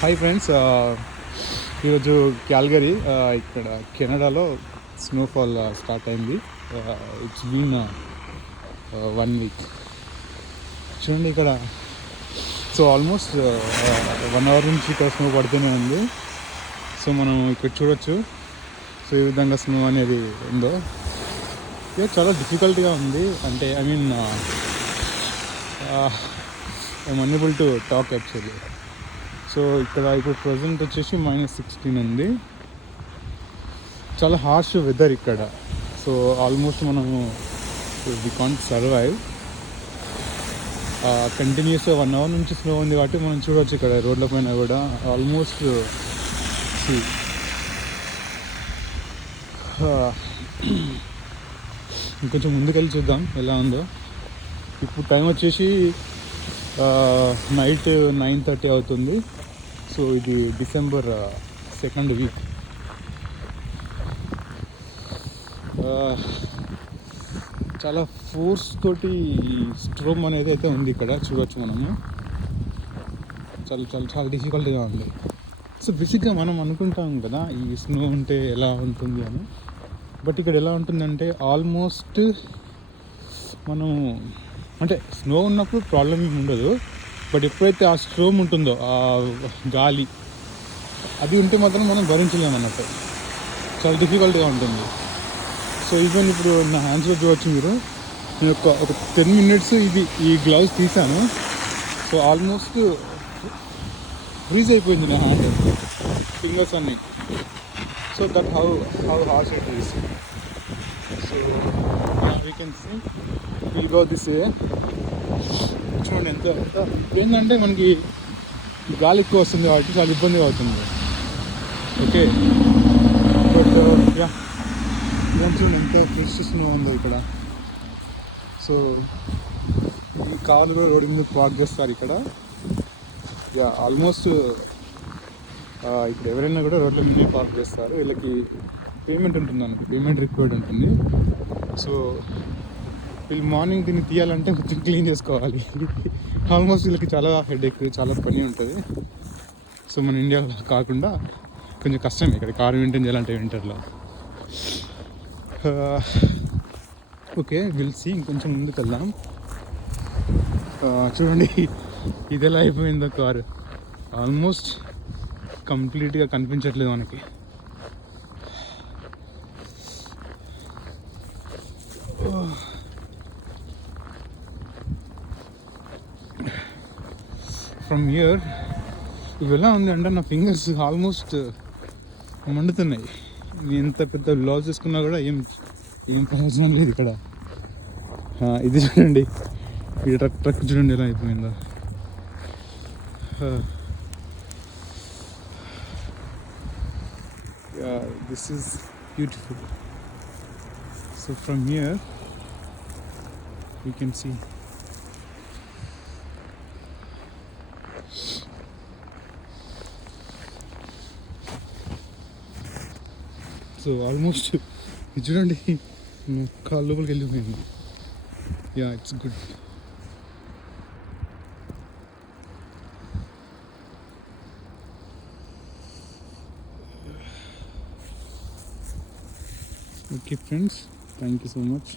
Hi friends, ఈరోజు Calgary ఇక్కడ కెనడాలో స్నోఫాల్ స్టార్ట్ అయింది. It's been 1 week. చూడండి ఇక్కడ. సో ఆల్మోస్ట్ 1 అవర్ నుంచి ఇక్కడ స్నో పడుతూనే ఉంది. సో మనం ఇక్కడ చూడొచ్చు. సో ఈ విధంగా స్నో అనేది ఉందో. ఇది చాలా డిఫికల్ట్గా ఉంది. అంటే I mean I'm unable to talk actually. So ఇక్కడ ఇప్పుడు ప్రజెంట్ వచ్చేసి -16 ఉంది. చాలా హార్ష్ వెదర్ ఇక్కడ. సో ఆల్మోస్ట్ మనము వి కాంట్ సర్వైవ్. కంటిన్యూస్గా 1 అవర్ నుంచి స్నో ఉంది కాబట్టి మనం చూడవచ్చు ఇక్కడ రోడ్ల పైన కూడా ఆల్మోస్ట్ ఇంకొంచెం ముందుకెళ్ళి చూద్దాం ఎలా ఉందో. ఇప్పుడు టైం వచ్చేసి నైట్ 9:30 అవుతుంది. సో ఇది డిసెంబర్ 2nd వీక్. చాలా ఫోర్స్ తోటి స్ట్రోమ్ అనేది అయితే ఉంది ఇక్కడ చూడవచ్చు మనము. చాలా చాలా చాలా డిఫికల్ట్గా ఉంది. సో బేసిక్గా మనం అనుకుంటాం కదా ఈ స్నో ఉంటే ఎలా ఉంటుంది అని. బట్ ఇక్కడ ఎలా ఉంటుందంటే ఆల్మోస్ట్ మనం అంటే స్నో ఉన్నప్పుడు ప్రాబ్లం ఏమి ఉండదు. బట్ ఎప్పుడైతే ఆ స్ట్రోమ్ ఉంటుందో ఆ గాలి అది ఉంటే మాత్రం మనం భరించలేము అన్నట్టు. చాలా డిఫికల్ట్గా ఉంటుంది. సో ఈవెన్ ఇప్పుడు నా హ్యాండ్స్లో చూడవచ్చు మీరు. నేను ఒక 10 minutes ఈ గ్లౌజ్ తీసాను. సో ఆల్మోస్ట్ ఫ్రీజ్ అయిపోయింది నా హ్యాండ్, ఫింగర్స్ అన్నీ. So that how harsh it is. So we can see will go this way. చూడండి ఎంత ఏంటంటే మనకి గాలి ఎక్కువ వస్తుంది కాబట్టి చాలా ఇబ్బందిగా అవుతుంది. ఓకే, బట్ యా చూడండి ఎంత ఫ్రెష్ స్నో ఉందో ఇక్కడ. సో ఈ కార్లు కూడా రోడ్డు మీద పార్క్ చేస్తారు ఇక్కడ. యా ఆల్మోస్ట్ ఇప్పుడు ఎవరైనా కూడా రోడ్ల మీద పార్క్ చేస్తారు. వీళ్ళకి పేమెంట్ ఉంటుంది, మనకి పేమెంట్ రిక్వైర్డ్ ఉంటుంది. సో వీళ్ళు మార్నింగ్ దీన్ని తీయాలంటే మొత్తం క్లీన్ చేసుకోవాలి. ఆల్మోస్ట్ వీళ్ళకి చాలా హెడేక్, చాలా పని ఉంటుంది. సో మన ఇండియాలో కాకుండా కొంచెం కష్టం ఇక్కడ కార్ మెయింటైన్ చేయాలంటే వింటర్లో. ఓకే, విల్సి ఇంకొంచెం ముందుకు వెళ్దాం. చూడండి ఇది ఎలా అయిపోయిందో కారు. ఆల్మోస్ట్ కంప్లీట్గా కనిపించట్లేదు మనకి. ఫ్రమ్ హియర్ ఇవి ఎలా ఉంది అంటే నా ఫింగర్స్ ఆల్మోస్ట్ మండుతున్నాయి. ఎంత పెద్ద గ్లౌజ్ వేసుకున్నా కూడా ఏం ప్రయోజనం లేదు ఇక్కడ. ఇది చూడండి, ఈ ట్రక్ చూడండి ఎలా అయిపోయిందో. This is beautiful. So from here you can see. So almost ఇది చూడండి కాళ్ళ లోపలికి వెళ్ళిపోయింది. Yeah it's good. Okay friends, thank you so much.